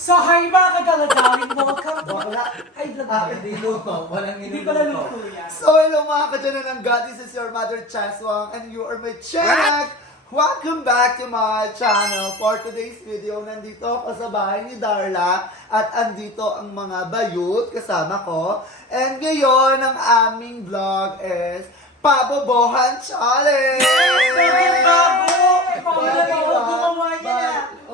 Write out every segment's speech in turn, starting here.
So, hi mga kagalagawin, welcome to... Bakla. Hi, vlog Hindi luto. Walang Hindi ko naluto yan. So, hello mga kadyanan ng God. This is your mother, Chaswang, and you are my channel. Welcome back to my channel. For today's video, nandito ako sa bahay ni Darla at andito ang mga bayut kasama ko. And ngayon, ang aming vlog is Pabobohan Challenge!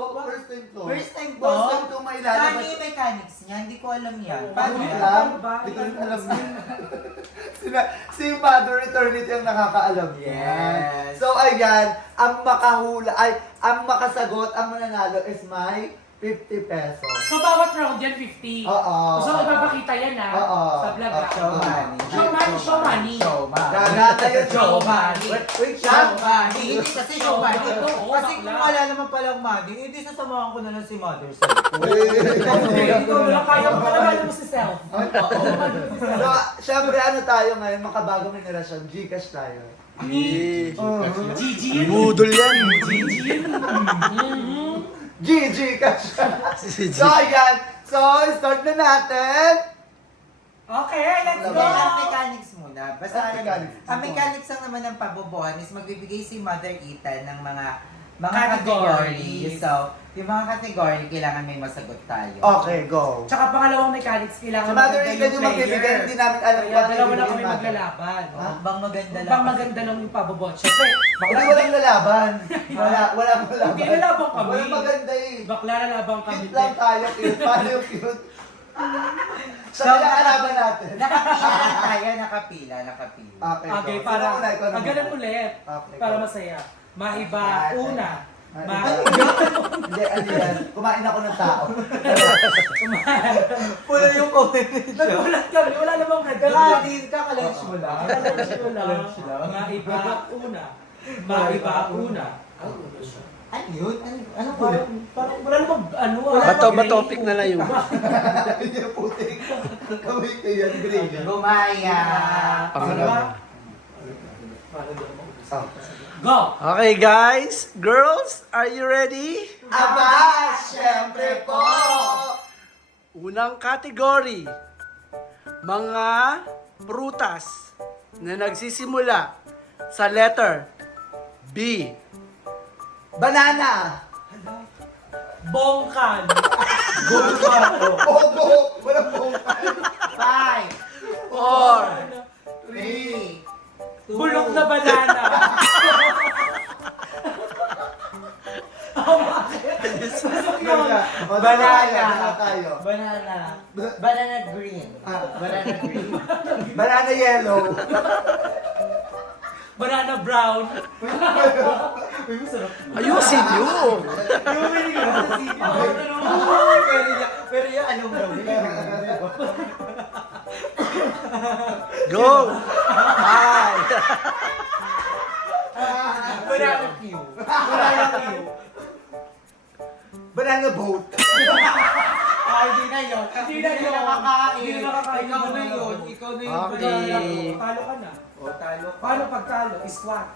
First time to. First time to? First time to may lalabas. Paano yung mechanics niya? Hindi ko alam yan. Paano Paano yan? alam? Hindi ko rin alam yan. Si Mother Eternity ang nakakaalam yan. Yes. So ayan, ang makasagot, ang mananalo is may 50 pesos. So, bawat round yan, 50. Oo. So, ipapakita yan Oo. sa vlog. Show money. Show money, show money. Show money. Gagata yun. Show money. Wait Show lang. money. Hindi kasi show money. Oo, Kasi bakla. kung wala naman palang money, hindi sasamahan ko na lang si Mother sa Ikaw na lang, kaya mo pala mo si Self. So, syempre ano tayo ngayon, makabagong henerasyon, Gcash tayo. Gigi yun. Budol yan. Gigi yun. Gcash. So ayan, so start na natin. Okay, let's Hindi, go. ang mechanics muna. Basta Ang mechanics. ang mechanics lang naman ng pabobohan is magbibigay si Mother Ethan ng mga Categories. categories. So, yung mga category, kailangan may masagot tayo. Okay, go. Tsaka pangalawang mechanics, Si kailangan Mother maganda Ethan yung magbibigay, hindi namin alam Kaya kung ano dalawa lang ibibigay kami natin. maglalaban. Ha? Bang maganda lang. Bang maganda lang yung pabobot. Siyempre, Hindi walang lalaban. Walang lalaban. Hindi lalaban kami. Walang maganda eh. bakla na labang kami. Cute lang tayo, cute. Paano yung cute? Sa kalaban natin. Nakapila lang tayo, nakapila. Okay, Okay, go. para Sino muna? Ikaw na ganun muna. ulit. Okay, Para go. masaya. Mahiba una. Hindi, ano yan? Kumain ako ng tao. Pula yung comment. Nagulat kami. Wala namang red. Kakalunch mo lang. Lunch lang. Mahiba una. Mahiba una. Ano yun? Ano po? Parang wala namang ano. Bato-topic na lang yun. Hindi, putik. Kamay ko yan, green. Gumaya. Pangalawa. Go! Okay guys, girls, are you ready? Aba, syempre po! Unang category, mga prutas na nagsisimula sa letter B. Banana! Bongkan! Bobo! Walang bongka. 5, 4, 3, Bulok na banana! Banana tayo. Banana green. Banana green. Banana yellow. Banana brown! ayusin nyo. Pero yung anong gawin? Go! 5, Banana Q. Banana Q. Banana boat. Hindi na yun. Hindi na yun. nakakain. Hindi na nakakain. Ikaw na yun. Ikaw na yun. Okay. Talo ka na. O, talo. Paano pag talo? Iswat.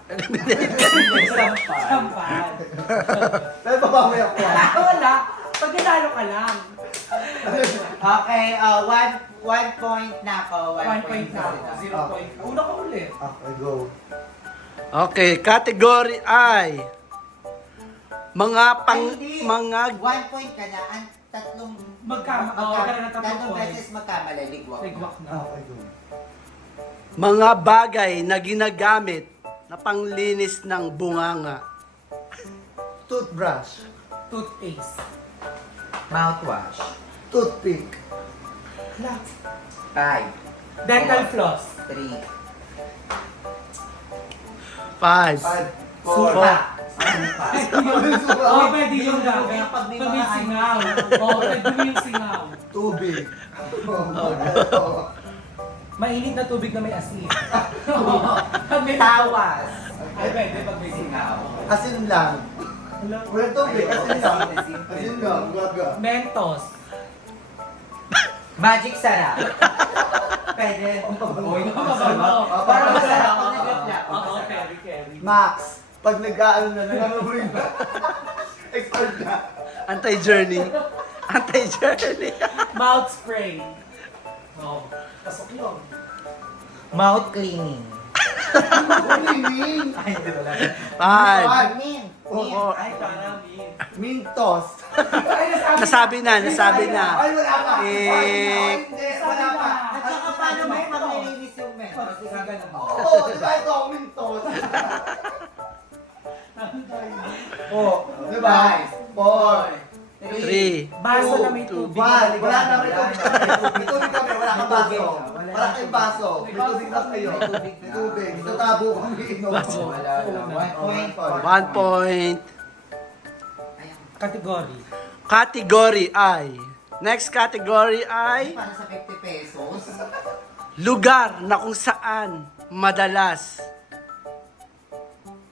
Sampal. Sampal. Dahil babawi ako. Wala. Pag nanalo ka lang. Okay, one point na ako. 1 point na ako. 0 point. Una ka ulit. Okay, go. Okay, category I. Mga mga 1 point ka na. Ang tatlong... Magkakaroon ng tatlong Tatlong point. beses magkamali. Ligwak. Ligwak na. Okay, go. mga bagay na ginagamit na panglinis ng bunganga. Toothbrush. Toothpaste. Mouthwash. Toothpick. 5, Dental floss. 3, 5, Suka. Oo, pwede yun na. Kaya pag may Pag may mga singaw. Oo, pwede mo yung singaw. Tubig. Mainit na tubig na may asin. Pag may Tawas. Ay, pwede pag may singaw. Asin lang. Walang tubig, asin lang. Asin lang, gaga. Mentos. Magic sarap. Pwede. Para masarap pag nag-apply. Oo, carry. Max. Pag nag-aano na, nangangamoy na. Expert na. Anti-journey. Anti-journey. Mouth spray. Oh, pasok yun. Mouth cleaning. Ming. Ay, hindi wala. 5. Mint. Four. Ay, parang yun. Mintos. Nasabi na. Ay, wala pa. Eh. Ay, hindi, wala pa. At saka paano may maglilinis yung mint? Kasi ganun mo. Oo, di ba ito ang mintos? Oh, di ba? 4, 3. Baso na may Two. tubig. Wala na may tubig kami. May tubig kami, wala kang baso. Wala kang baso. May tubig lang kayo. May tubig. Sa tabo kami inom. Wala lang. 1 point. 1 point. Category. Category ay. Next category ay Para sa 50 pesos. lugar na kung saan madalas.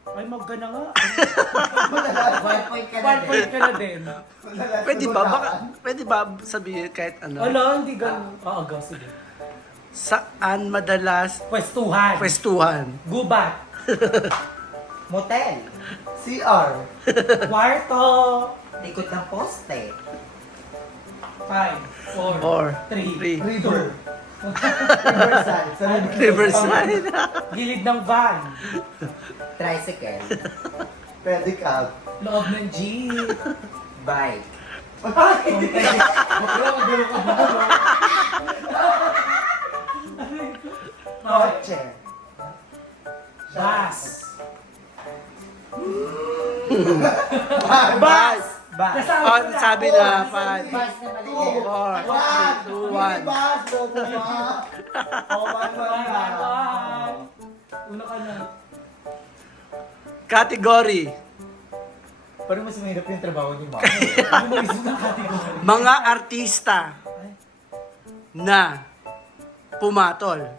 Ay, magana nga. 1 point ka na 1 point din. ka na din. Pwede ba sabihin kahit ano? Wala, hindi ganun. Oo, go, sige. Saan madalas Pwestuhan. pwestuhan? Gubat. Motel. CR. Kwarto. Likod ng poste. 5, 4, Or 3, River. Riverside. Sa Riverside. Riverside. Gilid ng van. Tricycle. Pedicab. Loob ng jeep. Bike. Kotse. Bus. Bus. Bus. Oh, sabi na. 5, Bus na maliit. 4, 3, 2, 1. Bus. Bobo ma. Oh, 1. Una ka na. Category. Parang mas mahirap yung trabaho ni Mama. Ano mo isip ng category? Mga artista na pumatol.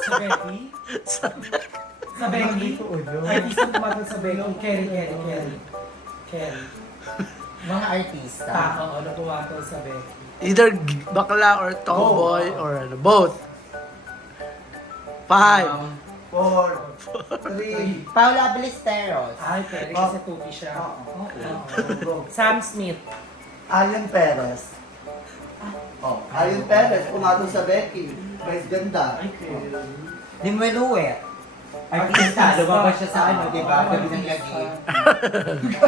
Sa Becky? Sa Becky? Artista tumatag sa Becky. Kerry. Mga artista. Oo, na pumatag sa Becky. Either bakla or tomboy or ano, both. 5. 4, 3. Paula Ballesteros. Ay, Kerry kasi tupi siya. Go. Sam Smith. Ayon Perez. Oh, Ayon Perez, pumatol sa Becky. Guys, ganda. Ay, Kerry. Limueluet. Artista. Lumabas siya sa ano, di ba? Gabi ng lagi.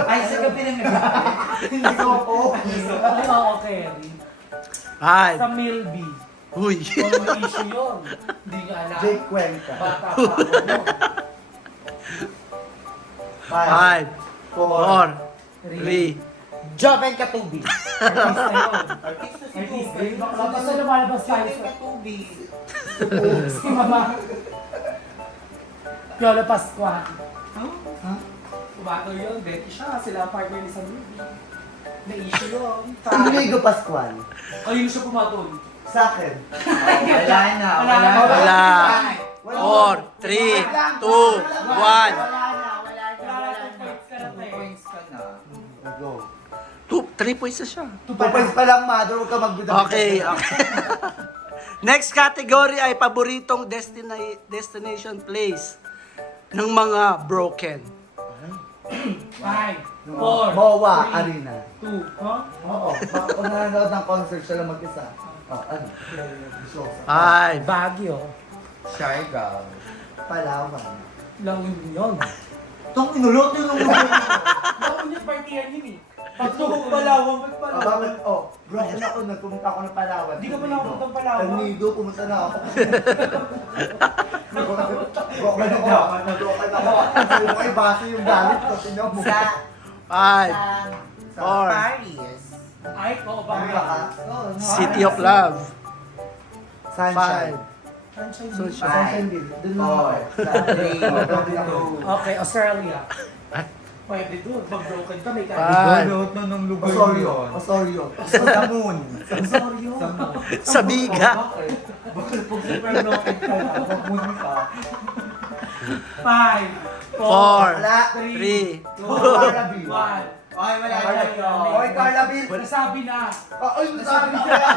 Ay, sa gabi ng lagi. Hindi ko po. Ay, oo, Kerry. 5. Sa Milby. Uy. Ano issue yun? Hindi nyo alam. Jake Cuenca. Bata pa ako. 5, 4, 3. Joven Katubi. Artista yun. Artista Artista yun. Basta lumalabas tayo Joven sa... Katubi. Si Mama. Piolo Pascual. Kumato yun. Betty siya. Sila ang partner ni sa movie. May issue yun. Amigo Pascual. Ayun siya pumatol. Sa akin. Wala na. Wala. 4, 3, 2, 1. Wala na. 2 points ka na. 2 points ka na. Go. 3 points na siya. 2 points pa lang, mother. Huwag ka magbida. Okay. Next category ay paboritong destination place ng mga broken. 5, 4, Mowa Arena. 2, huh? Oo. Kung nanonood ng concert, siya lang mag-isa. Oh, ano? Show. 5, Baguio. Siargao. Palawan. La Union. Itong inulot yung La Union partiyan yun eh. Pagtubog Palawan, ba't Ah, bakit? Oh, broken ako. Nagpumunta ako ng Palawan. Hindi ka pa nakapunta ng Palawan? Ang Nido, pumunta na ako. Broken ako. Broken ako. Okay, base yung galit ko. Tingnan mo. Sa 5, sa 4. Paris. Ay, oo, Ano Baguio. ka? City of Love. Sunshine. 5. Sunshine So, Beach. Sunshine. Doon na ako. 4, 3, 2. Australia. Pwede doon. Mag-broken ka, may 5. Inulot na ng lugar Osorio. yun. Osorio. Sa moon. Osorio. Sa moon. Sa Biga. Bakit pag super broken ka na, pag moon ka. 5, 4, 3, 2. 1. Ay, wala Carla. na yun. Oy, Carla Bill. Nasabi na. Ay, nasabi na kaya.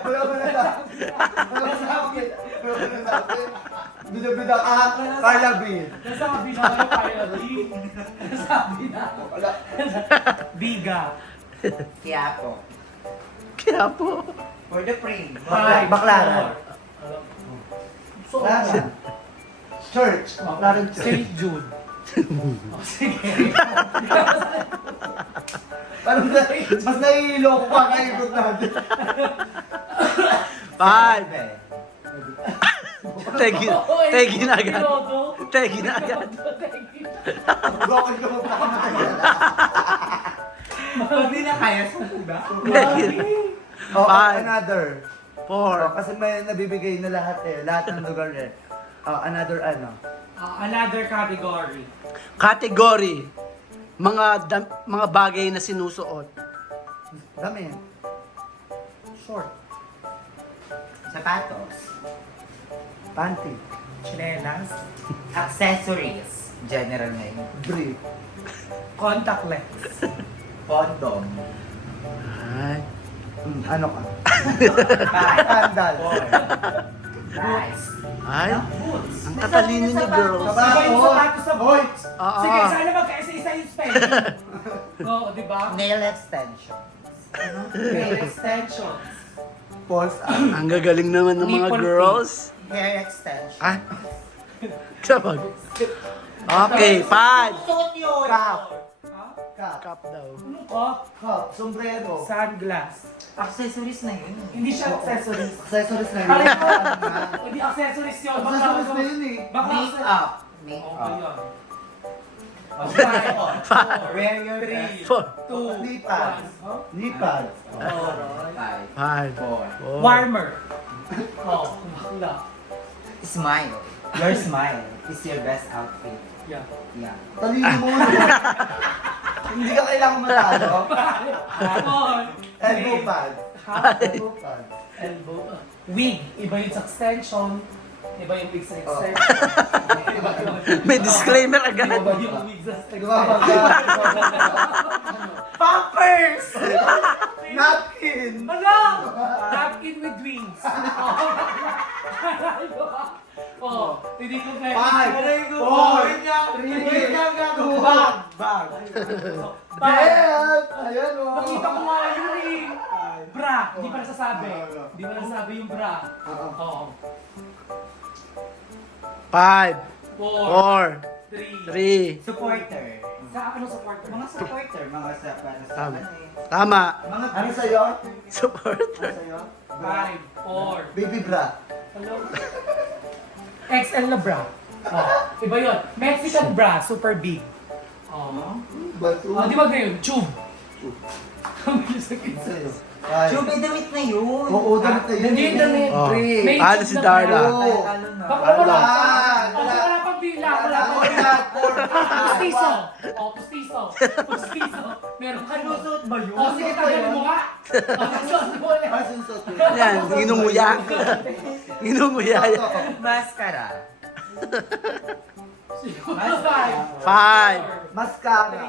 Wala ko na sabi. Wala ko sabi. Wala ko na sabi. Bida-bida ka. Carla Bill. Nasabi na. Nasabi na. Wala. Biga. Quiapo. Kaya po. For the frame. Baklaran. So, Baklaran. Church. Baklaran Church. St. Jude. Oh, sige. Parang mas nahihilo ko pa kayo natin. 5. Eh. Tegin agad. Tegin agad. Broken ka magpakamatay. Hindi na kaya sa diba? Tegin. Oh, Five. another. 4. Oh, kasi may nabibigay na lahat eh. Lahat ng lugar eh. Oh, another ano. Another category. Category. Mga bagay na sinusuot. Dami. Short. Sapatos. Panty. Chinelas. Accessories. General na yun. Brief. Contact lens. Condom. Ay. Ano ka? Bag. Sandal. Rice. Ay. Boots. Ang tatalino niyo, girls. Iba yung sapatos sa Hoy! boots. Oo. Sige, sana magkaisa-isa yung spelling. Oo, di ba? Nail extension. Nail extensions. Pulse up. Ang gagaling naman ng mga Nipple girls. Hair extension. Ah. Sabag. Okay, 5. Suot yun. Cap. Ha? Cap. Cup daw. Ano ka? Cap. Sombrero. Sunglass. Accessories na yun. Hindi siya accessories. Accessories na yun. Pareho. Ano na? Hindi accessories yun. Accessories na yun eh. Baka Make-up. Okay, Make-up. yun. Wear your Three. best. 4. Two. Knee pads. Huh? Knee pads. Five. 5. 4. Warmer. Oh, bakla. Smile. Your smile is your best outfit. Yeah. Yeah. Talino mo. Hindi ka kailangan matalo. Four. Elbow pad. Ha? Elbow pad. Elbow. Wig. Iba yung sa extension. Iba yung wig sa extension. Iba yung... May disclaimer agad. Iba yung wig sa Gumabaga. extension. Pampers! Napkin. Ano? Napkin with wings. Oh, hindi ko pwede. 5, 4, 3, 2, bag. Belt. Ayan o. Nakita ko nga yung ring. Bra. Hindi pa nasasabi. Hindi pa nasasabi yung bra. Oo. 5. Four. 4. Three. 3. Supporter. Sa ano supporter? Mga supporter. Mga sa para sa Tama. ano eh. Tama. Mga Ano sa'yo? Supporter. Ano sa'yo? 5, 4. Baby bra. Hello? XL na bra. Oh, iba yun. Mexican bra, super big. Oh. Bato. Oh, di ba ngayon? Tube. Ano sa'yo? 5. Chubay damit na yun. Oo, damit na yun. Hindi yung damit. Oh. May Ano tube si na Darla? bra. Oo. Talo na. Baka Wala. wala. Wala. Wala pang bilang. Wala pang Wala. bilang. Pustiso. Oh, pustiso. Pustiso. Meron ka nun. Sinusuot ba yun? Oh, sige, tagalin mo nga. Oh, tagalin mo nga. Ano sunsot yun? Yan, inunguya. Inunguya yan. Mascara. Five. 5. Mascara.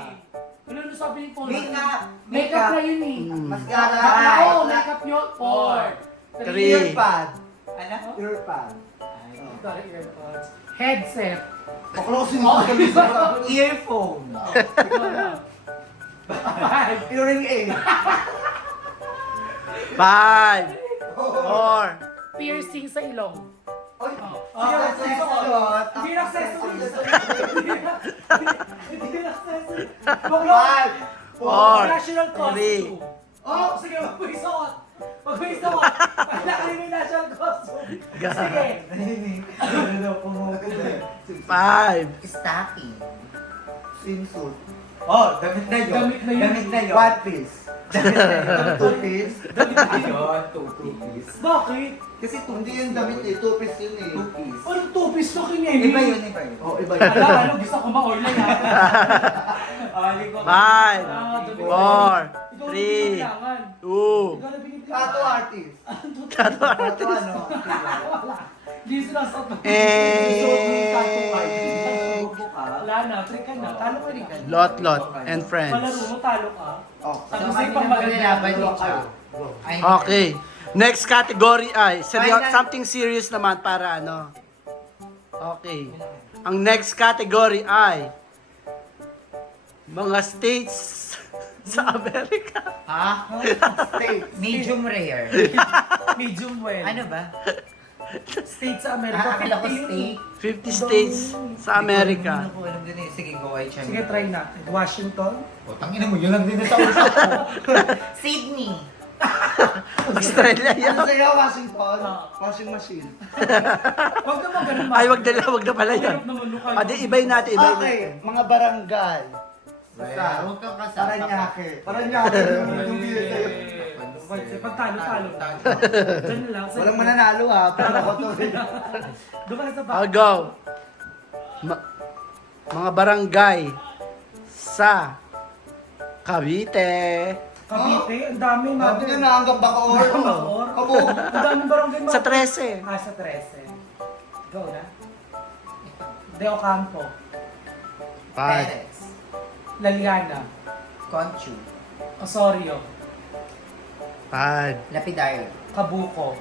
Ano na sabi ni Paul? Makeup. Makeup na yun eh. Mascara. Oo, makeup yun. 4. Three. Earpad. Ano? Earpad. Earpods. Headset. Paklosin Oh, mo. Earphone. Ikaw na. 5. Hearing aid. 5. 4. Piercing sa ilong. Oy. Oh, Accessories. Hindi na accessories. Hindi na accessories. 5. Four. National Three. costume. Oh, sige, wag mo isuot. Wag mo isuot. Kailangan yung national costume. Sige. 5. Stocking. Swimsuit. Oh, damit na yun. Damit na yun. Damit na yun. One piece. Damit na yun. Two piece. Ayun, two-piece. Bakit? Kasi Hindi yung damit eh. Two piece yun eh. two-piece. Anong two-piece to kanya? Iba yun, iba yun. Oh, iba yun. Ala, ano, gusto ko ma-orla yan. Hindi ko. 5. 4. 3. 2. Tattoo artist. Tattoo Tattoo artist. ano? Hindi sinasot mo. Eh. Wala na, trick ka na. Talo ka rin. Lot and Palaro friends. mo, talo ka. Oh. Tapos So, ay kami pang na maganda. maglalaban ni Dalawa Cha. kayo. Ay, Okay. Next category ay Final. something serious naman para ano. Okay. Ang next category ay mga states sa Amerika. Ha? States. Medium rare. Medium well. Ano ba? State sa America. Akala ko 50. steak. 50 states sa Amerika. Hindi ko alam din eh. Sige, go ay Sige, try natin. Washington. O, tangina mo, yun lang din sa utak ko. Sydney. Australia yan. Ano sa'yo, Washington? Ah. Washing machine. Wag naman ganun. Ay, wag na pala yan. Mahirap naman, Lucas. Adi, ibay natin, ibay natin. Okay, mga barangay. Huwag kang kasama. Paranaque. Paranaque. Yung bili sa'yo. Pag talo-talo. Diyan na lang. Walang mananalo ha, pero ako to. Doon ka na sa I'll bahay. go. Mga barangay sa Cavite. Cavite, ang dami Sabi natin. nyo na hanggang Bacoor. Bacoor? Abo. Ang daming barangay Sa 13. Sa 13. Go na. De Ocampo. 5. Perez. Laliana. Conchu. Osorio. 5. Lapidario. Cabuco.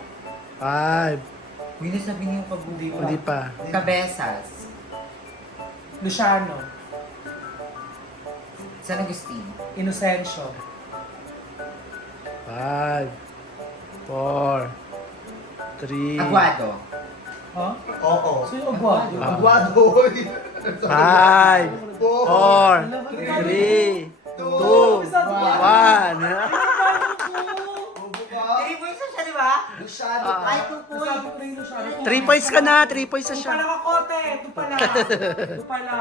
5. Hindi sabi niyo kabuti. Hindi pa. Cabezas. Luciano. San Agustin. Inocencio. 5. 4. 3. Aguado. Huh? Oo. So yung Aguado. Aguado. 5. 4. 3. 2. 1. Three points na siya, di ba? Luciano. Ay, 2 Sabi points. ko rin Luciano. 3 points ka na. 3 points na Ito siya. pala kakote. Ito pala. Ito pala.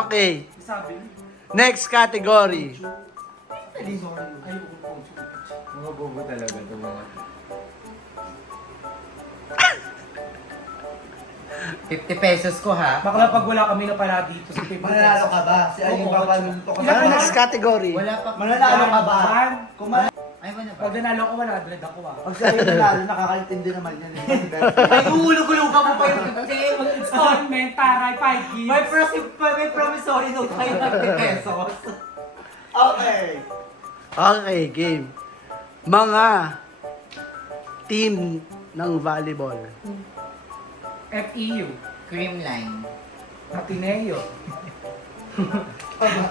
Okay. Sabi. Next category. Ay, upo. Mga bobo talaga ito mga. 50 pesos ko ha. Bakla pag wala kami na pala dito sa 50 Mananalo ka ba? Si Ayun Oo, papalunto ko Ilan na. Next category. Wala pa. Mananalo ka ba? One. Kung man- Ay, wala pa. Pag nanalo ko, 100 ako ah. Pag sa iyo nanalo, nakakaintindi naman yan. Ay, uhulog-hulugan mo pa yung 50. Installment, taray, 5 gifts. May promissory note tayo ng 50 pesos. Okay. Okay, game. Mga team ng volleyball. FEU. Creamline. Ateneo.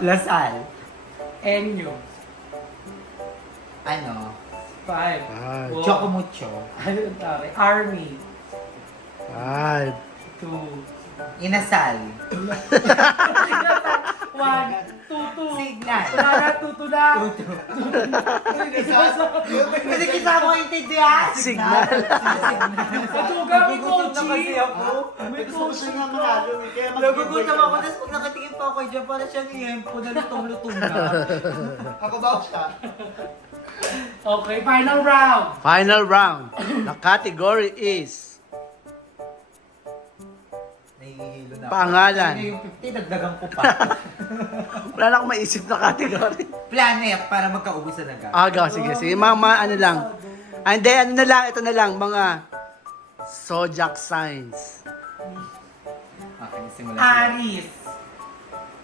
Lasal. NU. Ano? 5. 5. Chocomucho. Ayun, taray. Army. 5. 2. Inasal. 1. 2. Signal. Wala, 2 na. Kasi kita mo intindihan. Signal. Matuga, may coaching. May Gusto ko siya coaching nga ka. manalo. Kaya Nagugutom ako, tapos pag nakatingin pa ako dyan, para siya ni Empo na lutong-lutong na. Ako ba siya? Okay, final round. Final round. The category is Nahihilo na ako. Pangalan. Ano yung 50, dagdagan ko pa. wala na akong maisip na category. Planet para magkaubusan agad. Aga, sige, sige. Mga ano lang. And then, ano na lang, ito na lang, mga zodiac signs. Okay, simula. Aries.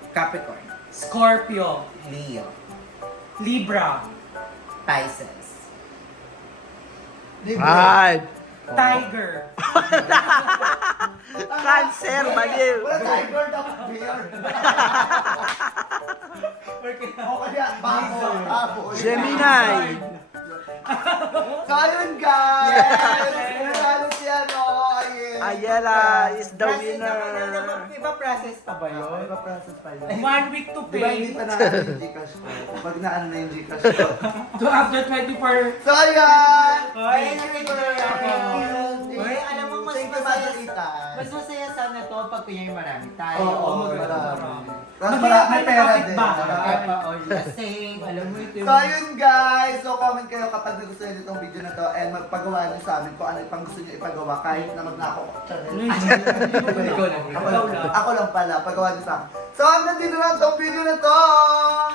Capricorn. Scorpio. Leo. Libra. Pisces. Libre. 5. Tiger. Cancer, baliw. Wala tiger na bear. O kaya, baboy. Gemini. So, ayun guys. Nanalo si ano. Ayala is the Process winner. naman, iba process pa ba Ayun. yun? Iba process pa yun. 1 week to Di ba hindi pay. pa na yung Gcash ko? Pag naano na yung Gcash ko. To after 24. So, ayan. Hoy, Thank you. Hoy, alam mo, mas Thank you, masaya. Madalita. Mas masaya sana to pag kunyari marami tayo. Oo, marami. Tapos may pera din. Ba? Lasing, alam mo ito. So ayun guys, so comment kayo kapag nagustuhan nyo itong video na to and magpagawa nyo sa amin kung ano yung pang gusto nyo ipagawa kahit na magnako ko channel. Ikaw lang. Ako lang pala, pagawa nyo sa akin. So hanggang dito lang itong video na to.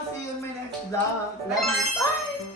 See you in my next vlog. Love you. Bye!